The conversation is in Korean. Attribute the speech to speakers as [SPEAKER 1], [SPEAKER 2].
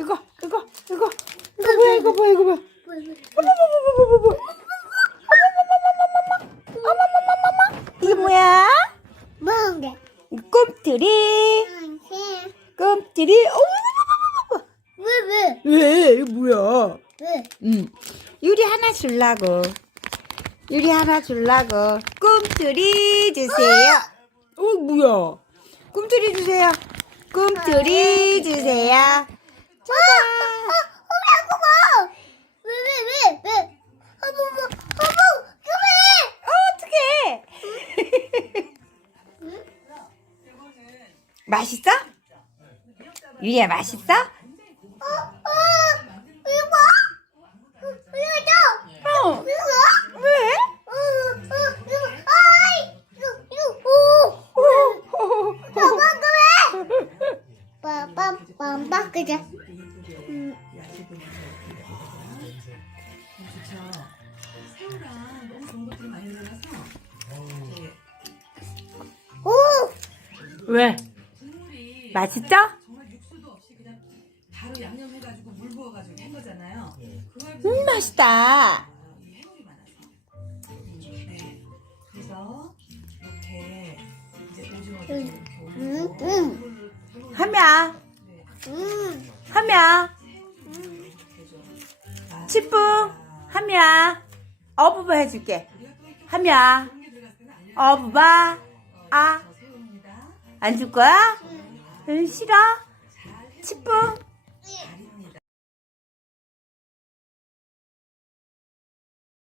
[SPEAKER 1] 이거 이거 이거. 이거 뭐야 이거 뭐야 이거 뭐야? 어머머머머머머 어머머머머머. 이게 뭐야?
[SPEAKER 2] 뭔데?
[SPEAKER 1] 꿈틀이. 꿈틀이. 어머머머머머.
[SPEAKER 2] 왜, 왜?
[SPEAKER 1] 왜? 이거 뭐야?
[SPEAKER 2] 왜?
[SPEAKER 1] 응. 유리 하나 줄라고. 유리 하나 줄라고. 꿈틀이 주세요. 어 뭐야? 꿈틀이 주세요. 꿈틀이 주세요
[SPEAKER 2] 어, 어, 어, 그거! 왜, 왜, 왜, 왜? 어머, 어머, 어머, 그래!
[SPEAKER 1] 어, 어떡해. 맛있어? 유리야, 맛있어?
[SPEAKER 2] 어, 어, 이거? 어, 이거 줘!
[SPEAKER 1] 어.
[SPEAKER 2] 이거?
[SPEAKER 1] 왜?
[SPEAKER 2] 어, 어, 이거, 아이! 이거, 이거, 오! 저거 그래! 빰빰빰빰, 그자. 음, 오!
[SPEAKER 1] 왜? 맛있어?
[SPEAKER 3] 정말 육수도 없이 그냥 바로 양념해가지고 물 부어 거잖아요. 그걸
[SPEAKER 1] 음, 맛있다.
[SPEAKER 3] 그래서 이렇게 이제 오징어도 이렇게
[SPEAKER 2] 음, 음,
[SPEAKER 1] 하면,
[SPEAKER 2] 음.
[SPEAKER 3] 아,
[SPEAKER 1] 치뿌, 하면, 어부바 해줄게. 하면, 어부바, 아. 안 줄 거야? 응, 싫어? 치뿌,